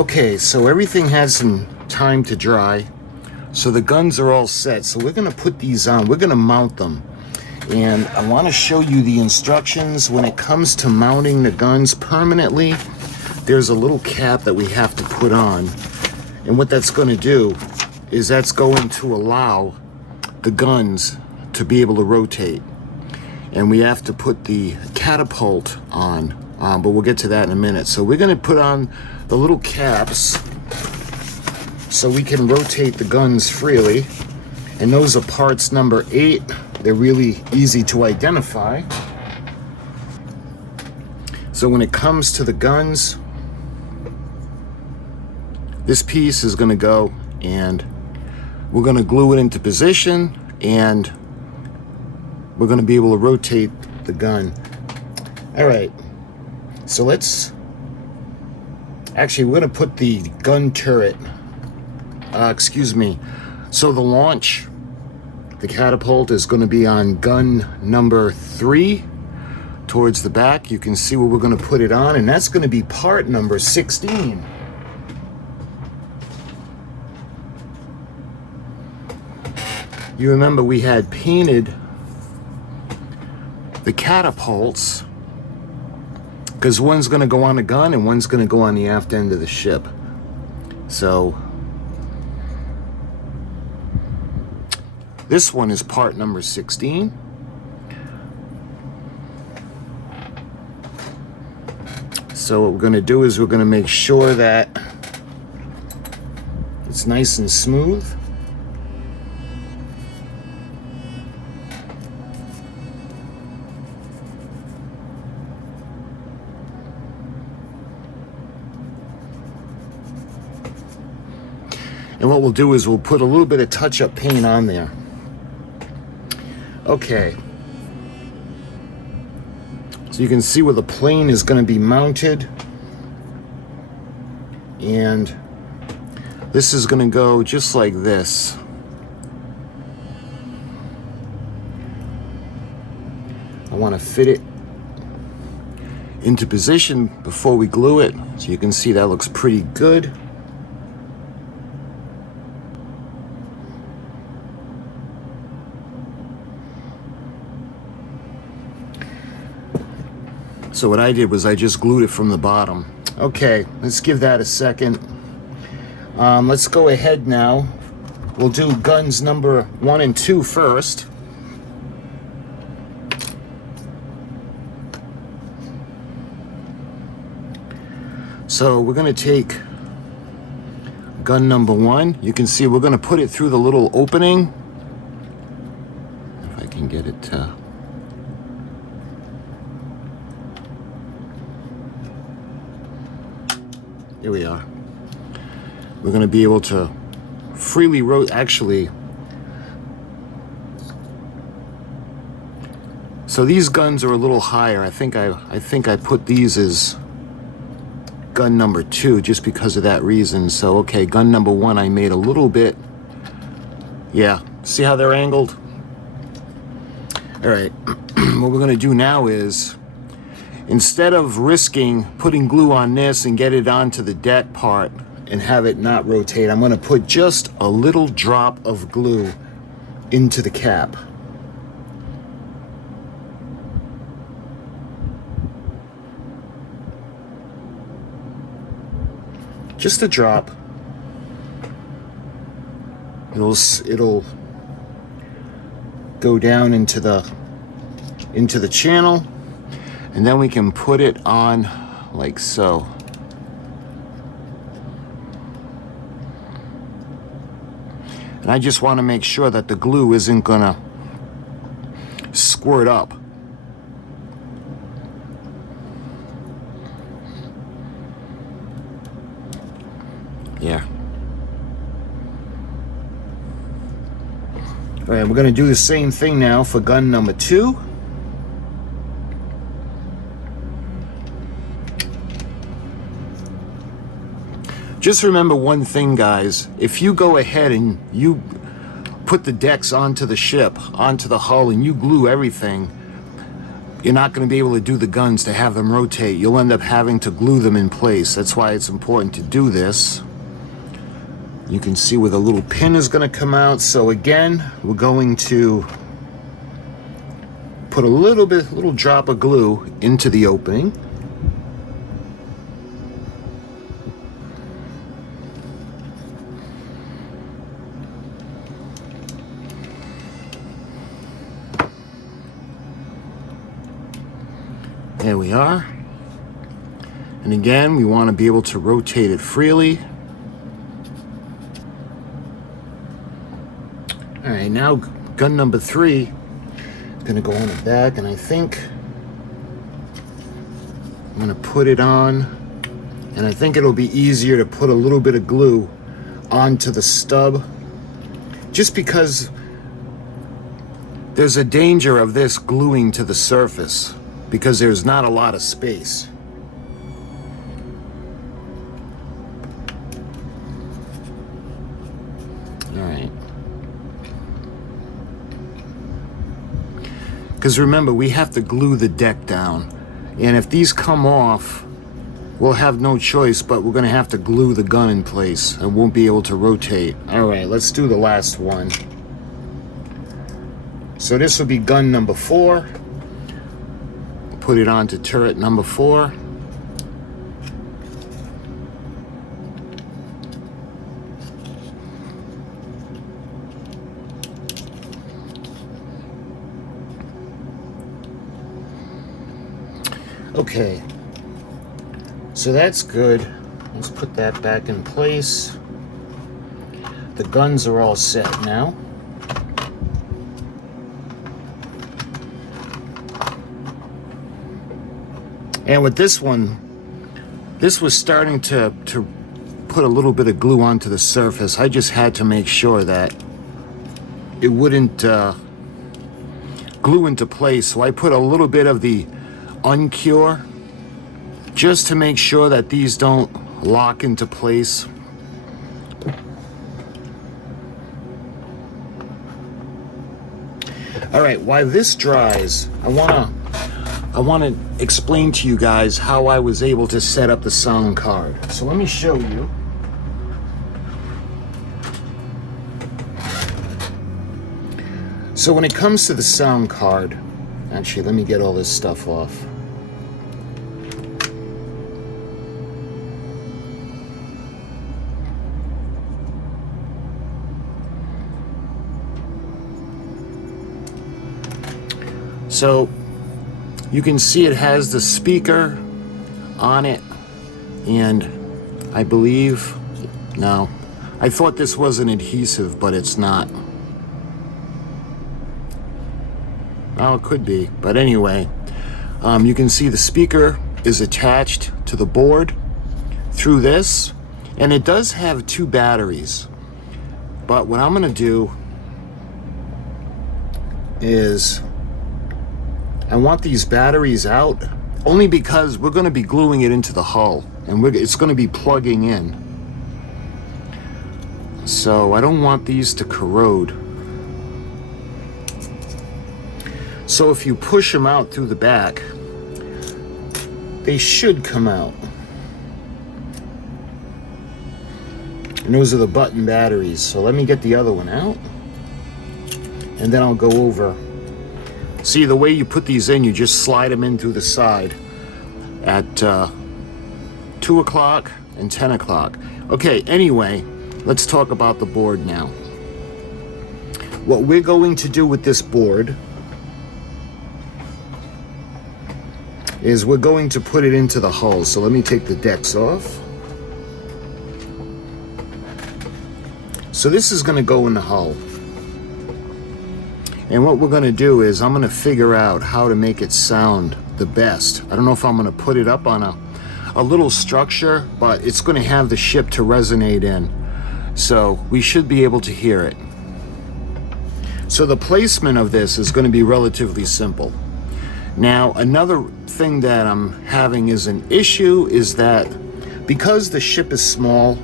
Okay, so everything has some time to dry. So the guns are all set. So we're gonna put these on, we're gonna mount them. And I wanna show you the instructions when it comes to mounting the guns permanently. There's a little cap that we have to put on. And what that's gonna do is that's going to allow the guns to be able to rotate. And we have to put the catapult on, but we'll get to that in a minute. So we're gonna put on the little caps so we can rotate the guns freely. And those are parts number 8. They're really easy to identify. So when it comes to the guns, this piece is gonna go and we're gonna glue it into position, and we're gonna be able to rotate the gun. All right, so let's, actually we're gonna put the gun turret, excuse me. So the launch, the catapult is gonna be on gun number 3 towards the back. You can see where we're gonna put it on, and that's gonna be part number 16. You remember we had painted the catapults because one's going to go on the gun and one's going to go on the aft end of the ship. So this one is part number 16. So what we're going to do is we're going to make sure that it's nice and smooth. And what we'll do is we'll put a little bit of touch-up paint on there. Okay. So you can see where the plane is going to be mounted. And this is going to go just like this. I want to fit it into position before we glue it. So you can see that looks pretty good. So what I did was I just glued it from the bottom. Okay, let's give that a second. Let's go ahead now. We'll do guns number 1 and 2 first. So we're gonna take gun number 1. You can see we're gonna put it through the little opening. If I can get it to... Here we are. We're going to be able to freely rotate. Actually, so these guns are a little higher. I think I put these as gun number 2 just because of that reason. So okay, gun number 1 I made a little bit. Yeah, see how they're angled? All right. What we're going to do now is, instead of risking putting glue on this and get it onto the deck part and have it not rotate, I'm going to put just a little drop of glue into the cap. Just a drop. It'll go down into the channel. And then we can put it on like so. And I just want to make sure that the glue isn't gonna squirt up. Yeah. All right, we're gonna do the same thing now for gun number 2. Just remember one thing, guys. If you go ahead and you put the decks onto the ship, onto the hull, and you glue everything, you're not going to be able to do the guns to have them rotate. You'll end up having to glue them in place. That's why it's important to do this. You can see where the little pin is going to come out. So again, we're going to put a little drop of glue into the opening. There we are. And again, we want to be able to rotate it freely. All right, now gun number 3. Going to go on the back, and I think I'm going to put it on, and I think it'll be easier to put a little bit of glue onto the stub, just because there's a danger of this gluing to the surface because there's not a lot of space. All right. Because remember, we have to glue the deck down. And if these come off, we'll have no choice, but we're going to have to glue the gun in place and won't be able to rotate. All right, let's do the last one. So this will be gun number 4. Put it onto turret number 4. Okay, so that's good. Let's put that back in place. The guns are all set now. And with this one, this was starting to put a little bit of glue onto the surface. I just had to make sure that it wouldn't glue into place. So I put a little bit of the uncure just to make sure that these don't lock into place. All right, while this dries, I want to explain to you guys how I was able to set up the sound card. So let me show you. So when it comes to the sound card, actually, let me get all this stuff off. So you can see it has the speaker on it, and I believe, no, I thought this was an adhesive, but it's not. Oh, it could be, but anyway, you can see the speaker is attached to the board through this, and it does have 2 batteries. But what I'm going to do is I want these batteries out, only because we're going to be gluing it into the hull, and it's going to be plugging in. So I don't want these to corrode. So if you push them out through the back, they should come out. And those are the button batteries. So let me get the other one out, and then I'll go over. See, the way you put these in, you just slide them in through the side at 2 o'clock and 10 o'clock. Okay, anyway, let's talk about the board now. What we're going to do with this board is we're going to put it into the hull. So let me take the decks off. So this is going to go in the hull. And what we're going to do is I'm going to figure out how to make it sound the best. I don't know if I'm going to put it up on a little structure, but it's going to have the ship to resonate in. So we should be able to hear it. So the placement of this is going to be relatively simple. Now, another thing that I'm having is an issue is that because the ship is small,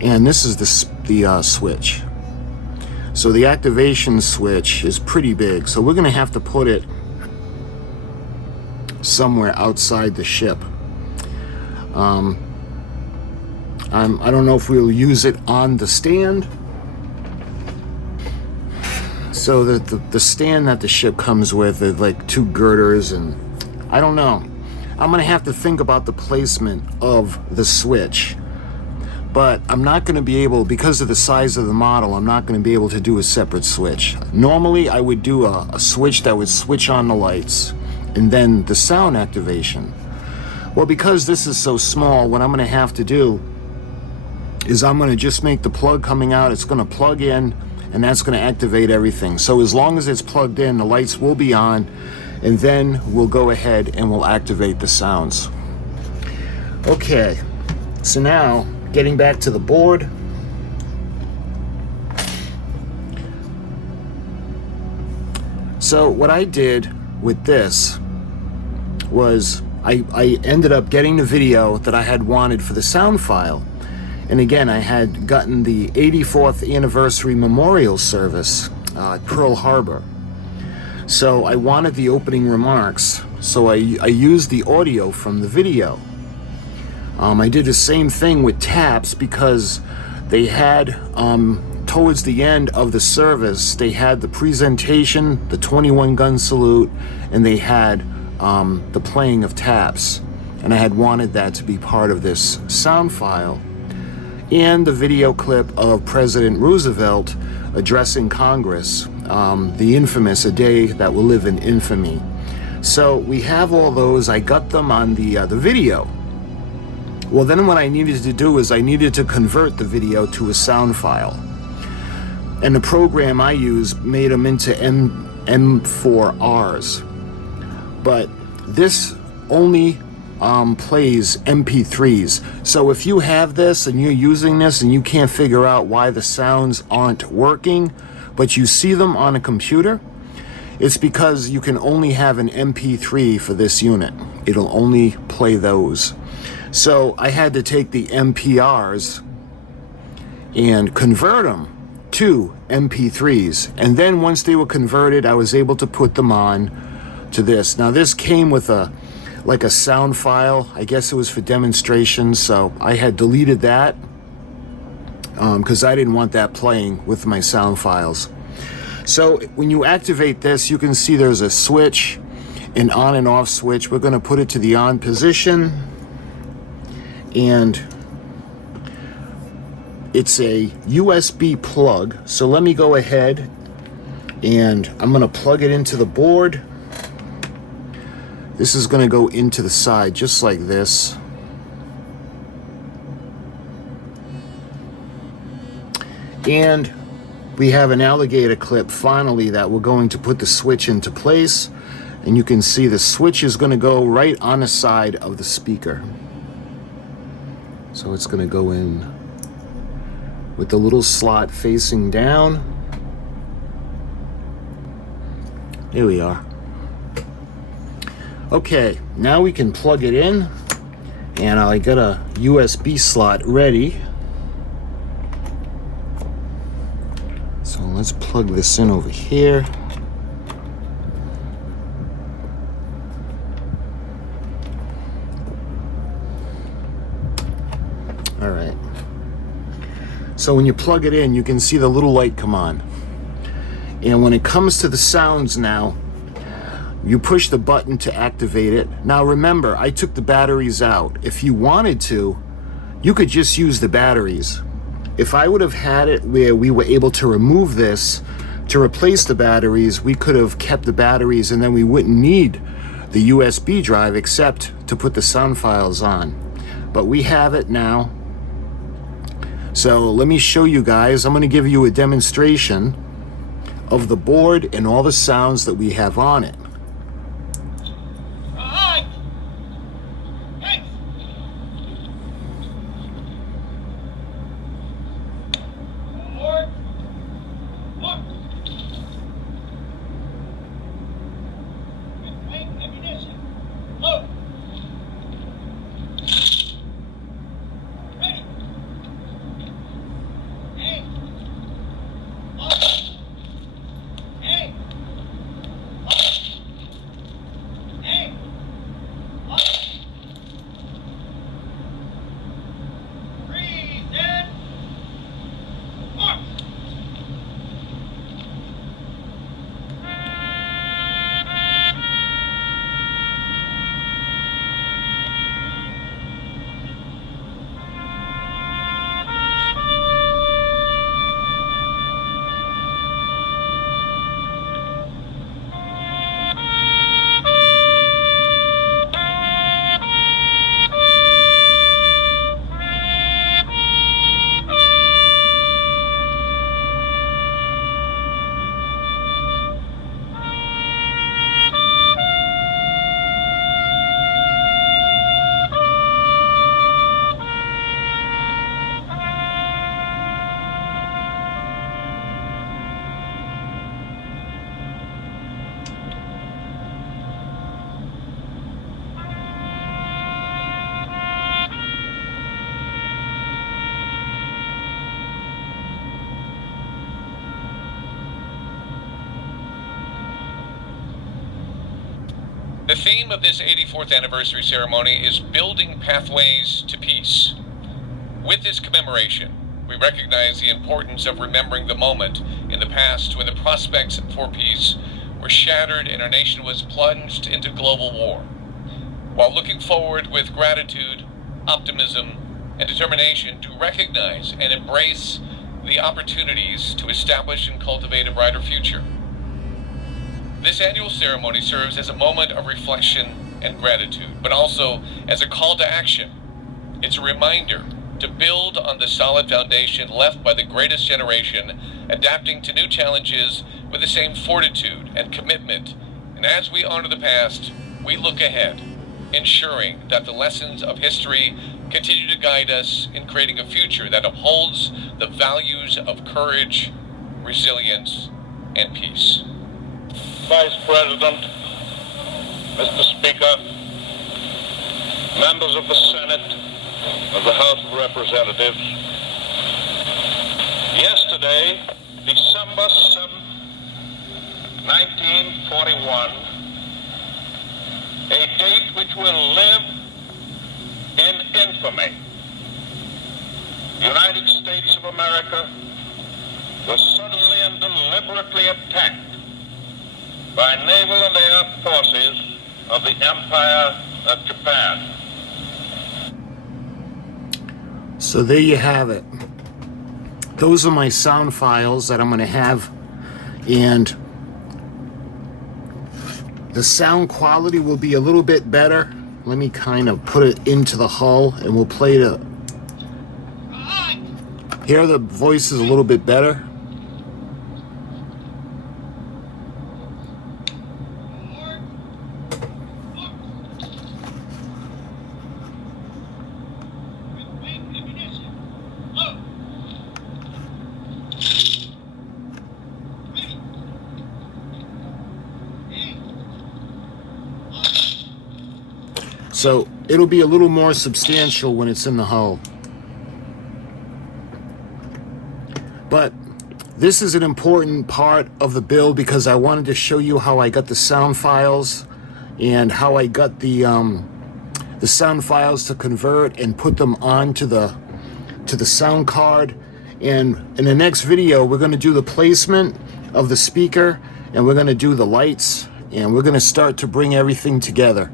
and this is the switch. So the activation switch is pretty big. So we're going to have to put it somewhere outside the ship. I don't know if we'll use it on the stand. So the stand that the ship comes with is like 2 girders, and I don't know. I'm going to have to think about the placement of the switch. But I'm not going to be able, because of the size of the model, I'm not going to be able to do a separate switch. Normally, I would do a switch that would switch on the lights and then the sound activation. Well, because this is so small, what I'm going to have to do is I'm going to just make the plug coming out. It's going to plug in, and that's going to activate everything. So as long as it's plugged in, the lights will be on, and then we'll go ahead and we'll activate the sounds. Okay, so now, getting back to the board. So what I did with this was I ended up getting the video that I had wanted for the sound file. And again, I had gotten the 84th anniversary memorial service at Pearl Harbor. So I wanted the opening remarks. So I used the audio from the video. I did the same thing with taps because they had, towards the end of the service, they had the presentation, the 21 gun salute, and they had the playing of taps. And I had wanted that to be part of this sound file. And the video clip of President Roosevelt addressing Congress, the infamous "A Day That Will Live in Infamy." So we have all those. I got them on the video. Well, then what I needed to do is I needed to convert the video to a sound file. And the program I used made them into M4Rs. But this only plays MP3s. So if you have this and you're using this and you can't figure out why the sounds aren't working, but you see them on a computer, it's because you can only have an MP3 for this unit. It'll only play those. So I had to take the MPRs and convert them to MP3s. And then once they were converted, I was able to put them on to this. Now this came with like a sound file. I guess it was for demonstration, so I had deleted that because I didn't want that playing with my sound files. So when you activate this, you can see there's a switch, an on and off switch. We're going to put it to the on position, and it's a USB plug. So let me go ahead and I'm going to plug it into the board. This is going to go into the side just like this. And we have an alligator clip finally that we're going to put the switch into place. And you can see the switch is going to go right on the side of the speaker. So it's going to go in with the little slot facing down. Here we are. Okay, now we can plug it in, and I got a USB slot ready. So let's plug this in over here. All right. So when you plug it in, you can see the little light come on. And when it comes to the sounds now, you push the button to activate it. Now remember, I took the batteries out. If you wanted to, you could just use the batteries. If I would have had it where we were able to remove this to replace the batteries, we could have kept the batteries and then we wouldn't need the USB drive except to put the sound files on. But we have it now. So let me show you guys. I'm going to give you a demonstration of the board and all the sounds that we have on it. The theme of this 84th anniversary ceremony is Building Pathways to Peace. With this commemoration, we recognize the importance of remembering the moment in the past when the prospects for peace were shattered and our nation was plunged into global war, while looking forward with gratitude, optimism, and determination to recognize and embrace the opportunities to establish and cultivate a brighter future. This annual ceremony serves as a moment of reflection and gratitude, but also as a call to action. It's a reminder to build on the solid foundation left by the greatest generation, adapting to new challenges with the same fortitude and commitment. And as we honor the past, we look ahead, ensuring that the lessons of history continue to guide us in creating a future that upholds the values of courage, resilience, and peace. Vice President, Mr. Speaker, members of the Senate, of the House of Representatives, yesterday, December 7th, 1941, a date which will live in infamy. The United States of America was suddenly and deliberately attacked by naval and air forces of the Empire of Japan. So there you have it. Those are my sound files that I'm going to have, and the sound quality will be a little bit better. Let me kind of put it into the hull and we'll play the, hear the voices a little bit better. So it'll be a little more substantial when it's in the hull. But this is an important part of the build because I wanted to show you how I got the sound files and how I got the sound files to convert and put them onto the sound card. And in the next video, we're going to do the placement of the speaker, and we're going to do the lights, and we're going to start to bring everything together.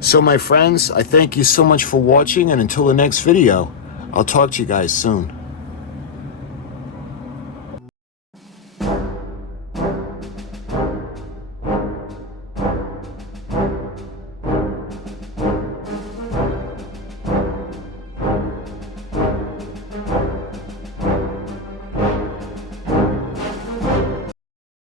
So my friends, I thank you so much for watching, and until the next video, I'll talk to you guys soon.